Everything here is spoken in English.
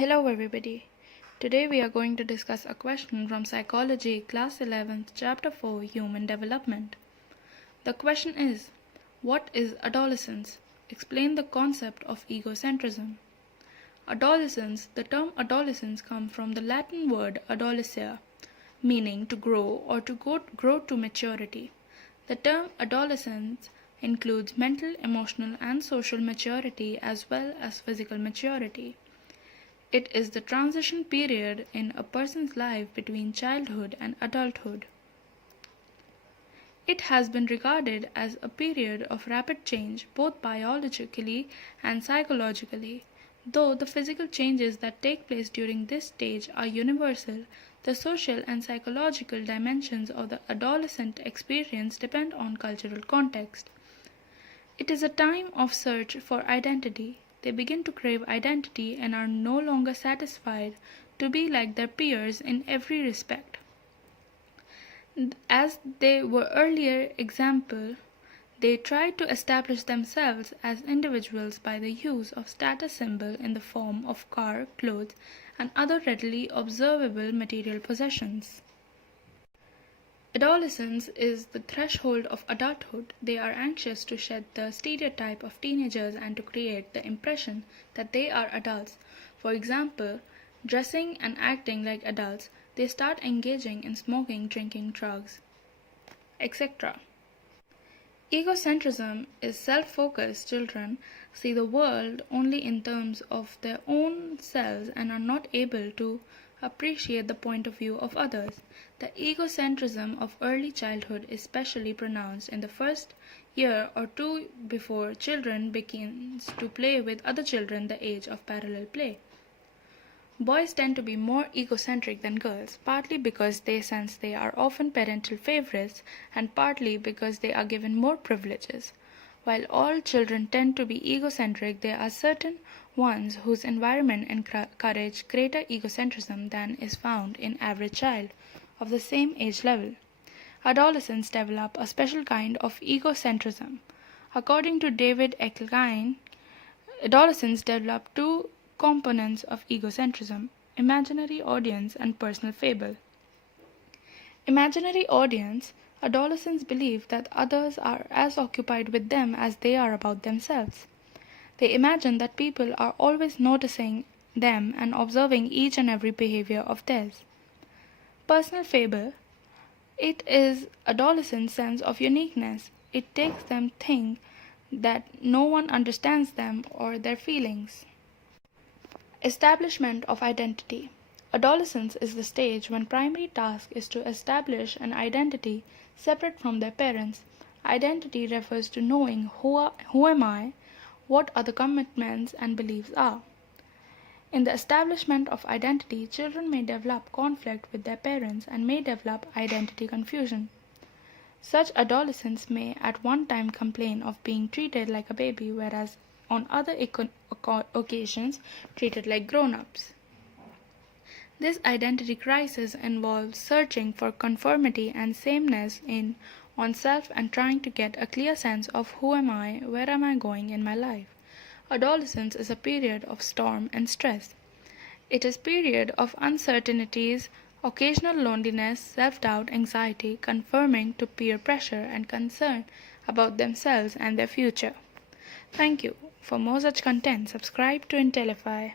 Hello everybody. Today we are going to discuss a question from Psychology Class 11th Chapter 4 Human Development. The question is, what is adolescence? Explain the concept of egocentrism. Adolescence. The term adolescence comes from the Latin word adolescere, meaning to grow or to grow to maturity. The term adolescence includes mental, emotional, and social maturity as well as physical maturity. It is the transition period in a person's life between childhood and adulthood. It has been regarded as a period of rapid change both biologically and psychologically. Though the physical changes that take place during this stage are universal, the social and psychological dimensions of the adolescent experience depend on cultural context. It is a time of search for identity. They begin to crave identity and are no longer satisfied to be like their peers in every respect. As they were earlier example, they tried to establish themselves as individuals by the use of status symbol in the form of car, clothes, and other readily observable material possessions. Adolescence is the threshold of adulthood. They are anxious to shed the stereotype of teenagers and to create the impression that they are adults. For example, dressing and acting like adults, they start engaging in smoking, drinking, drugs, etc. Egocentrism is self-focused. Children see the world only in terms of their own selves and are not able to appreciate the point of view of others. The egocentrism of early childhood is especially pronounced in the first year or two before children begins to play with other children, the age of parallel play. Boys tend to be more egocentric than girls, partly because they sense they are often parental favorites and partly because they are given more privileges. While all children tend to be egocentric, there are certain ones whose environment encourage greater egocentrism than is found in average child of the same age level. Adolescents develop a special kind of egocentrism. According to David Ecklein, adolescents develop two components of egocentrism: imaginary audience and personal fable. Imaginary audience. Adolescents believe that others are as occupied with them as they are about themselves. They imagine that people are always noticing them and observing each and every behavior of theirs. Personal fable. It is adolescents' sense of uniqueness. It takes them think that no one understands them or their feelings. Establishment of identity. Adolescence is the stage when primary task is to establish an identity separate from their parents. Identity refers to knowing who am I, what other commitments and beliefs are. In the establishment of identity, children may develop conflict with their parents and may develop identity confusion. Such adolescents may at one time complain of being treated like a baby, whereas on other occasions treated like grown-ups. This identity crisis involves searching for conformity and sameness in oneself and trying to get a clear sense of who am I, where am I going in my life. Adolescence is a period of storm and stress. It is a period of uncertainties, occasional loneliness, self-doubt, anxiety, conforming to peer pressure, and concern about themselves and their future. Thank you. For more such content, subscribe to Intellify.